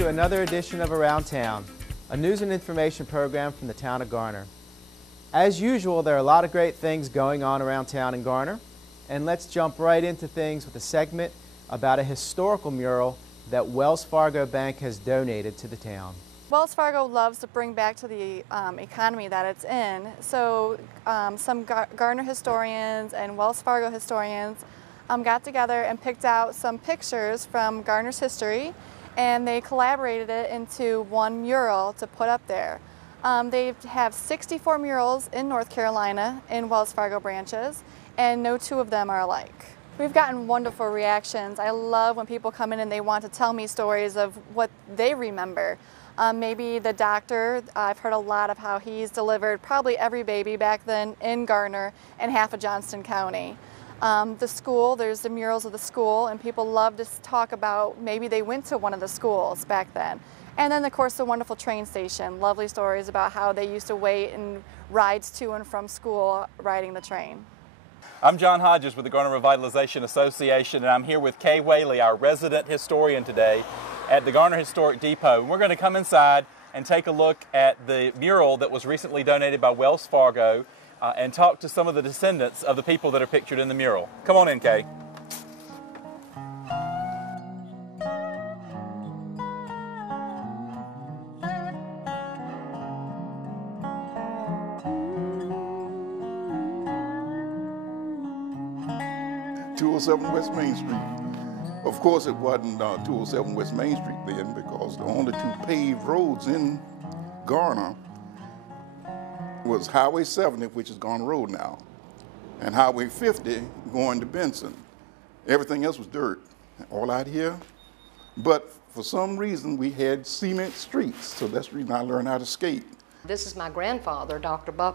to another edition of Around Town, a news and information program from the town of Garner. As usual, there are a lot of great things going on around town in Garner, and let's jump right into things with a segment about a historical mural that Wells Fargo Bank has donated to the town. Wells Fargo loves to bring back to the economy that it's in, so some Garner historians and Wells Fargo historians got together and picked out some pictures from Garner's history, and they collaborated it into one mural to put up there. They have 64 murals in North Carolina in Wells Fargo branches, and no two of them are alike. We've gotten wonderful reactions. I love when people come in and they want to tell me stories of what they remember. Maybe the doctor, I've heard a lot of how he's delivered probably every baby back then in Garner and half of Johnston County. The school, there's the murals of the school, and people love to talk about maybe they went to one of the schools back then. And then of course the wonderful train station, lovely stories about how they used to wait and rides to and from school riding the train. I'm John Hodges with the Garner Revitalization Association, and I'm here with Kay Whaley, our resident historian today at the Garner Historic Depot. And we're going to come inside and take a look at the mural that was recently donated by Wells Fargo and talk to some of the descendants of the people that are pictured in the mural. Come on in, Kay. West Main Street. Of course, it wasn't 207 West Main Street then, because the only two paved roads in Garner was Highway 70, which is Garner Road now, and Highway 50 going to Benson. Everything else was dirt, all out here. But for some reason, we had cement streets, so that's the reason I learned how to skate. This is my grandfather,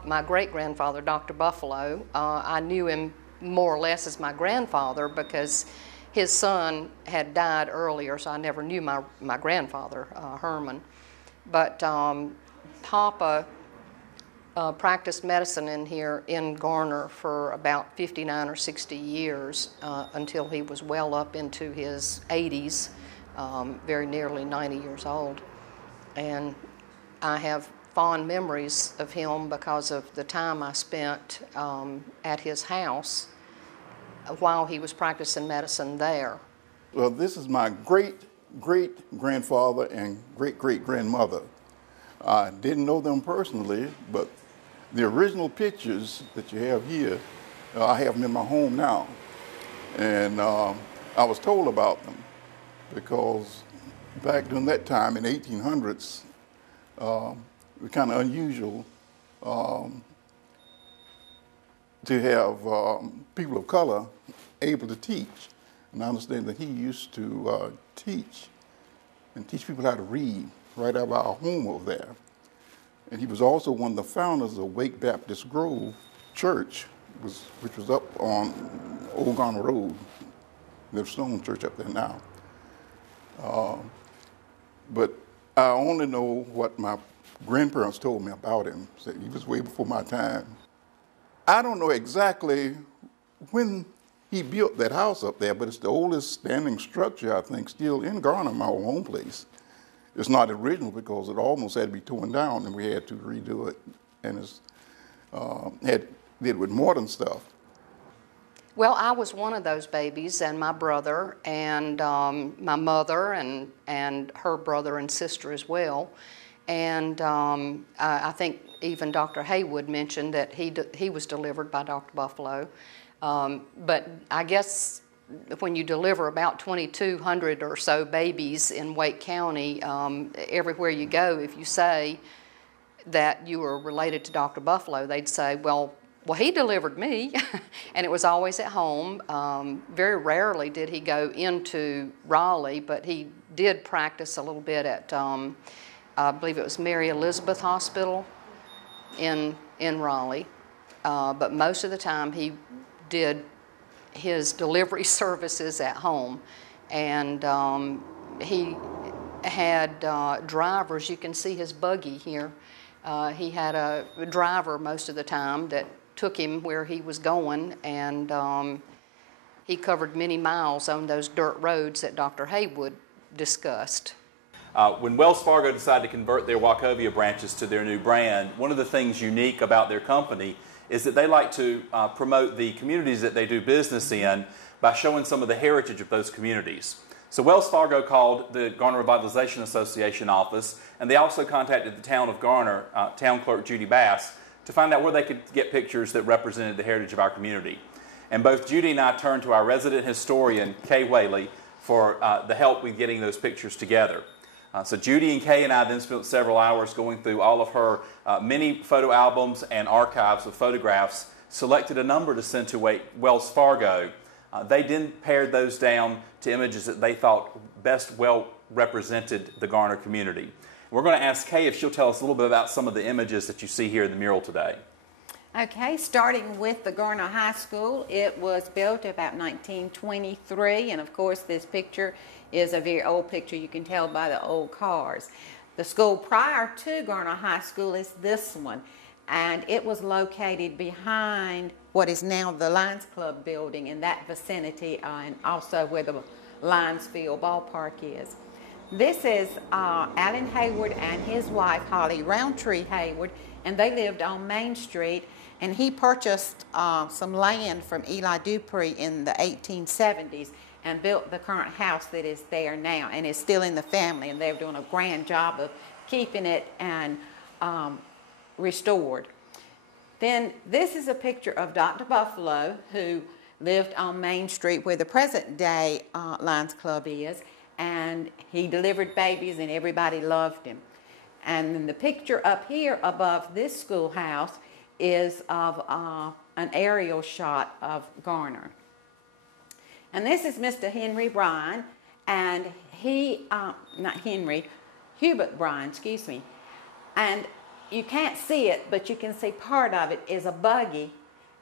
my great-grandfather, Dr. Buffalo. I knew him more or less as my grandfather because his son had died earlier, so I never knew my grandfather, Herman. But Papa practiced medicine in here in Garner for about 59 or 60 years until he was well up into his 80s, very nearly 90 years old. And I have fond memories of him because of the time I spent at his house while he was practicing medicine there. Well, this is my great-great-grandfather and great-great-grandmother. I didn't know them personally, but the original pictures that you have here, I have them in my home now. And I was told about them because back during that time in the 1800s, it was kind of unusual to have people of color able to teach. And I understand that he used to teach people how to read right out of our home over there. And he was also one of the founders of Wake Baptist Grove Church, which was up on Old Garner Road. There's a stone church up there now. But I only know what my grandparents told me about him. Said he was way before my time. I don't know exactly when he built that house up there, but it's the oldest standing structure, I think, still in Garner, my home place. It's not original because it almost had to be torn down, and we had to redo it, and it's did with modern stuff. Well, I was one of those babies, and my brother, and my mother, and her brother and sister as well. And I think even Dr. Haywood mentioned that he was delivered by Dr. Buffalo. But I guess when you deliver about 2,200 or so babies in Wake County, everywhere you go, if you say that you were related to Dr. Buffalo, they'd say, well, he delivered me. And it was always at home. Very rarely did he go into Raleigh, but he did practice a little bit at, I believe it was Mary Elizabeth Hospital in Raleigh. But most of the time he did his delivery services at home. And he had drivers. You can see his buggy here. He had a driver most of the time that took him where he was going, and he covered many miles on those dirt roads that Dr. Haywood discussed. When Wells Fargo decided to convert their Wachovia branches to their new brand, one of the things unique about their company is that they like to promote the communities that they do business in by showing some of the heritage of those communities. So Wells Fargo called the Garner Revitalization Association office, and they also contacted the town of Garner, town clerk Judy Bass, to find out where they could get pictures that represented the heritage of our community. And both Judy and I turned to our resident historian, Kay Whaley, for the help with getting those pictures together. So Judy and Kay and I then spent several hours going through all of her many photo albums and archives of photographs, selected a number to send to Wells Fargo. They then pared those down to images that they thought best well represented the Garner community. We're going to ask Kay if she'll tell us a little bit about some of the images that you see here in the mural today. Okay, starting with the Garner High School, it was built about 1923, and of course this picture is a very old picture. You can tell by the old cars. The school prior to Garner High School is this one, and it was located behind what is now the Lions Club building in that vicinity, and also where the Lions Field ballpark is. This is Alan Haywood and his wife Holly Roundtree Haywood, and they lived on Main Street, and he purchased some land from Eli Dupree in the 1870s and built the current house that is there now, and is still in the family, and they're doing a grand job of keeping it and restored. Then this is a picture of Dr. Buffalo, who lived on Main Street where the present day Lions Club is, and he delivered babies and everybody loved him. And then the picture up here above this schoolhouse is of an aerial shot of Garner. And this is Mr. Henry Bryan, and Hubert Bryan, excuse me. And you can't see it, but you can see part of it is a buggy,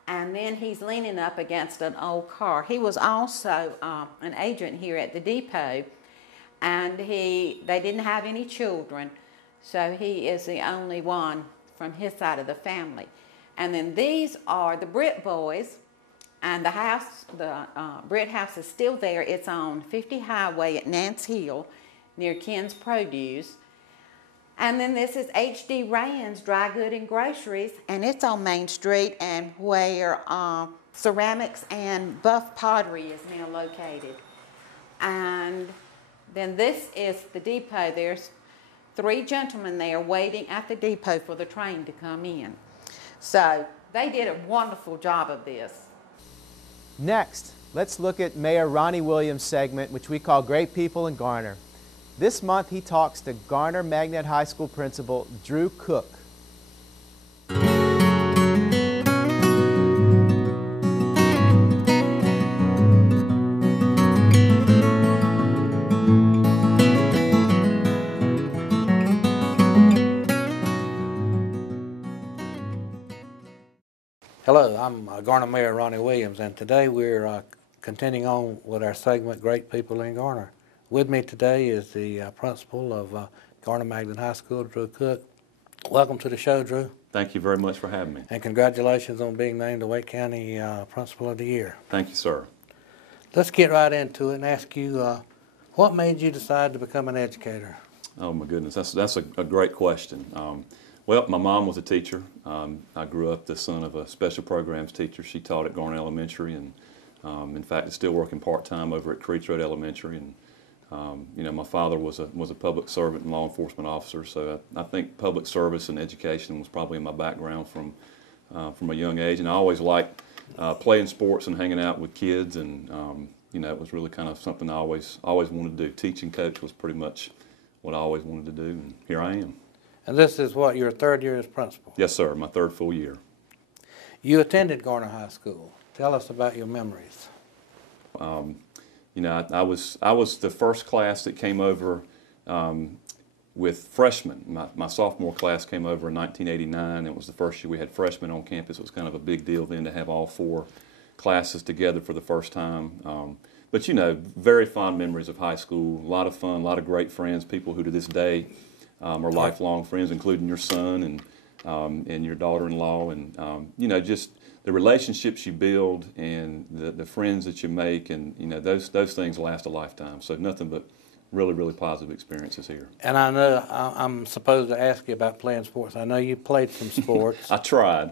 and then he's leaning up against an old car. He was also an agent here at the depot, and they didn't have any children, so he is the only one from his side of the family. And then these are the Britt boys, and the house, the Britt house is still there. It's on 50 Highway at Nance Hill near Ken's Produce. And then this is H.D. Rand's Dry Good and Groceries, and it's on Main Street, and where ceramics and buff pottery is now located. And then this is the depot. There's 3 gentlemen there waiting at the depot for the train to come in. So they did a wonderful job of this. Next, let's look at Mayor Ronnie Williams' segment, which we call Great People in Garner. This month, he talks to Garner Magnet High School Principal Drew Cook. Hello, I'm Garner Mayor Ronnie Williams, and today we're continuing on with our segment, Great People in Garner. With me today is the principal of Garner Magnet High School, Drew Cook. Welcome to the show, Drew. Thank you very much for having me. And congratulations on being named the Wake County Principal of the Year. Thank you, sir. Let's get right into it and ask you, what made you decide to become an educator? Oh my goodness, that's a great question. Well, my mom was a teacher. I grew up the son of a special programs teacher. She taught at Garner Elementary, and in fact is still working part-time over at Creech Road Elementary. And you know, my father was a public servant and law enforcement officer, so I think public service and education was probably in my background from a young age. And I always liked playing sports and hanging out with kids, and you know, it was really kind of something I always wanted to do. Teaching coach was pretty much what I always wanted to do, and here I am. And this is what, your 3rd year as principal? Yes, sir, my 3rd full year. You attended Garner High School. Tell us about your memories. You know, I was the first class that came over with freshmen. My sophomore class came over in 1989. It was the first year we had freshmen on campus. It was kind of a big deal then to have all 4 classes together for the first time. But you know, very fond memories of high school. A lot of fun, a lot of great friends, people who to this day are lifelong friends, including your son and your daughter-in-law, and you know, just the relationships you build and the friends that you make, and you know, those things last a lifetime. So nothing but really, really positive experiences here. And I know I'm supposed to ask you about playing sports. I know you played some sports. I tried.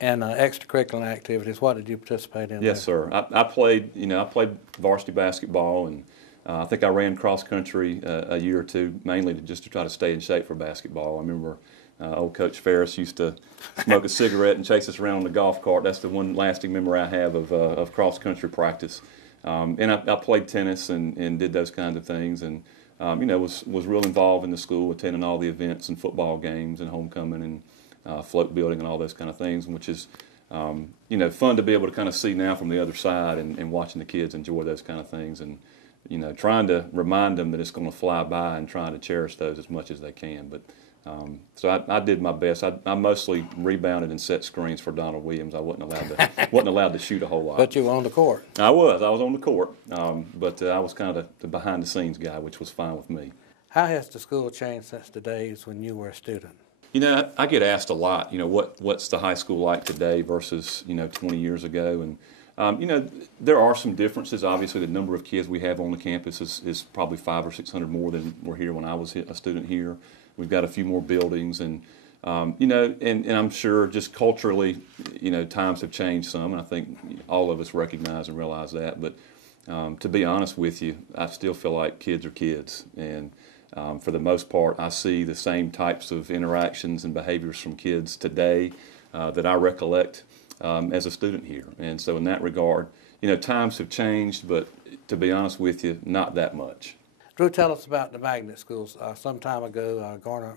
And extracurricular activities, what did you participate in? Yes, sir. I played, I played varsity basketball, and I think I ran cross country a year or two, mainly just to try to stay in shape for basketball. I remember old Coach Ferris used to smoke a cigarette and chase us around on the golf cart. That's the one lasting memory I have of cross country practice. And I played tennis and did those kinds of things, and was real involved in the school, attending all the events and football games and homecoming and float building and all those kind of things, which is fun to be able to kind of see now from the other side, and watching the kids enjoy those kind of things, and trying to remind them that it's going to fly by and trying to cherish those as much as they can. But so I did my best. I mostly rebounded and set screens for Donald Williams. I wasn't allowed to shoot a whole lot. But you were on the court. I was on the court, but I was kind of the behind the scenes guy, which was fine with me. How has the school changed since the days when you were a student? I get asked a lot, what's the high school like today versus, 20 years ago. And, there are some differences. Obviously, the number of kids we have on the campus is probably 500 or 600 more than were here when I was a student here. We've got a few more buildings, and, and I'm sure just culturally, times have changed some. And I think all of us recognize and realize that. But to be honest with you, I still feel like kids are kids. And for the most part, I see the same types of interactions and behaviors from kids today that I recollect as a student here. And so in that regard, times have changed, but to be honest with you, not that much. Drew, tell us about the magnet schools. Some time ago, Garner,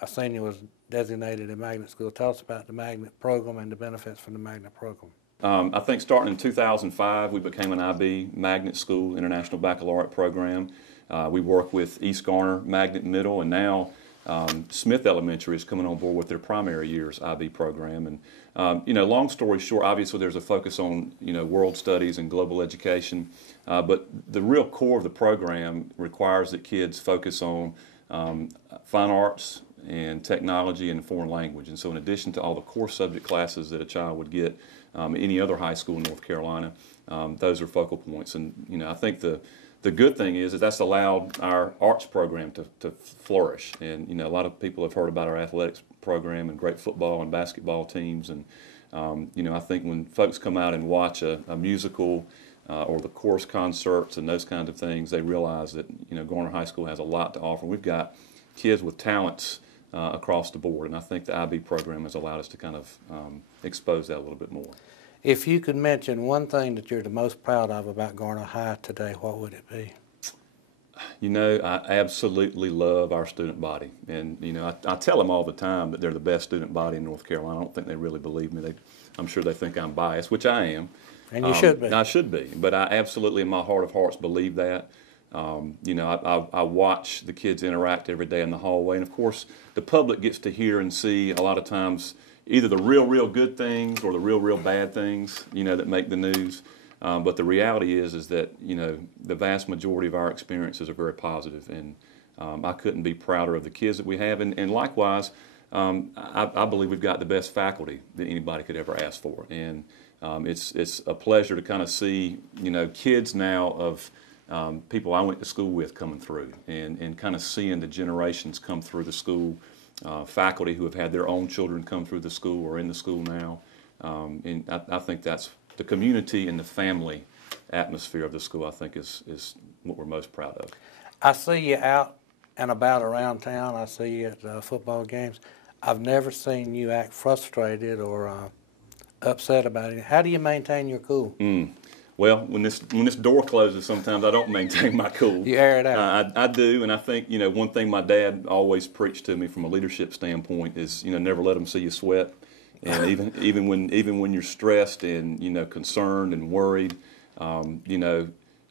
a senior, was designated a magnet school. Tell us about the magnet program and the benefits from the magnet program. I think starting in 2005, we became an IB magnet school, International Baccalaureate program. We work with East Garner Magnet Middle, and now Smith Elementary is coming on board with their primary year's IB program. And long story short, obviously there's a focus on world studies and global education, but the real core of the program requires that kids focus on fine arts and technology and foreign language. And so in addition to all the core subject classes that a child would get any other high school in North Carolina, those are focal points. And I think the good thing is that that's allowed our arts program to flourish. And a lot of people have heard about our athletics program and great football and basketball teams. And I think when folks come out and watch a musical or the chorus concerts and those kinds of things, they realize that Garner High School has a lot to offer. We've got kids with talents across the board, and I think the IB program has allowed us to kind of expose that a little bit more. If you could mention one thing that you're the most proud of about Garner High today, what would it be? I absolutely love our student body. And, I tell them all the time that they're the best student body in North Carolina. I don't think they really believe me. I'm sure they think I'm biased, which I am. And you should be. I should be. But I absolutely, in my heart of hearts, believe that. I watch the kids interact every day in the hallway. And, of course, the public gets to hear and see a lot of times either the real good things or the real bad things, that make the news. But the reality is that, the vast majority of our experiences are very positive. And I couldn't be prouder of the kids that we have. And likewise, I believe we've got the best faculty that anybody could ever ask for. And it's a pleasure to kind of see, kids now of people I went to school with coming through, and kind of seeing the generations come through the school. Faculty who have had their own children come through the school or in the school now. And I think that's the community and the family atmosphere of the school, I think, is what we're most proud of. I see you out and about around town. I see you at football games. I've never seen you act frustrated or upset about it. How do you maintain your cool? Well, when this door closes, sometimes I don't maintain my cool. You air it out. I do, and I think one thing my dad always preached to me from a leadership standpoint is never let them see you sweat, and even when you're stressed and concerned and worried,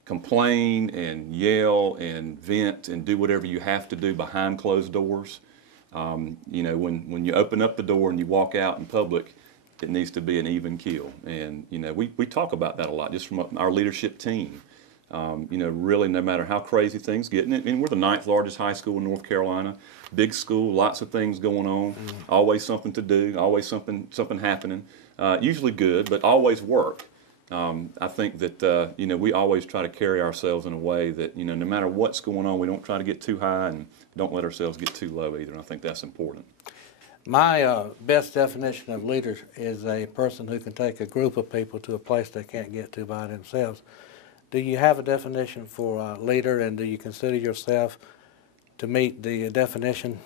complain and yell and vent and do whatever you have to do behind closed doors. When you open up the door and you walk out in public, it needs to be an even keel. And, we talk about that a lot just from our leadership team. Really, no matter how crazy things get, and we're the 9th largest high school in North Carolina, big school, lots of things going on, always something to do, always something happening, usually good, but always work. I think that you know, we always try to carry ourselves in a way that, you know, no matter what's going on, we don't try to get too high and don't let ourselves get too low either. And I think that's important. My best definition of leader is a person who can take a group of people to a place they can't get to by themselves. Do you have a definition for leader, and do you consider yourself to meet the definition?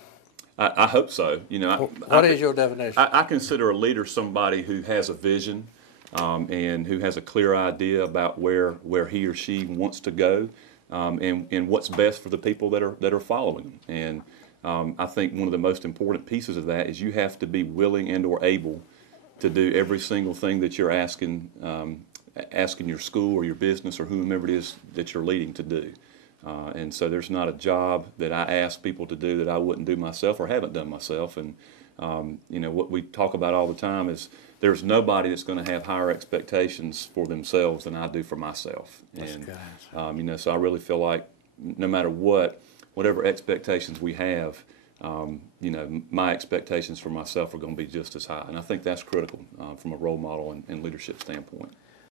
I hope so. You know, what is your definition? I consider a leader somebody who has a vision and who has a clear idea about where he or she wants to go and what's best for the people that are following them. And I think one of the most important pieces of that is you have to be willing and or able to do every single thing that you're asking your school or your business or whomever it is that you're leading to do. And so there's not a job that I ask people to do that I wouldn't do myself or haven't done myself. And you know, what we talk about all the time is there's nobody that's going to have higher expectations for themselves than I do for myself. And you know, so I really feel like no matter whatever expectations we have, you know, my expectations for myself are going to be just as high. And I think that's critical from a role model and leadership standpoint.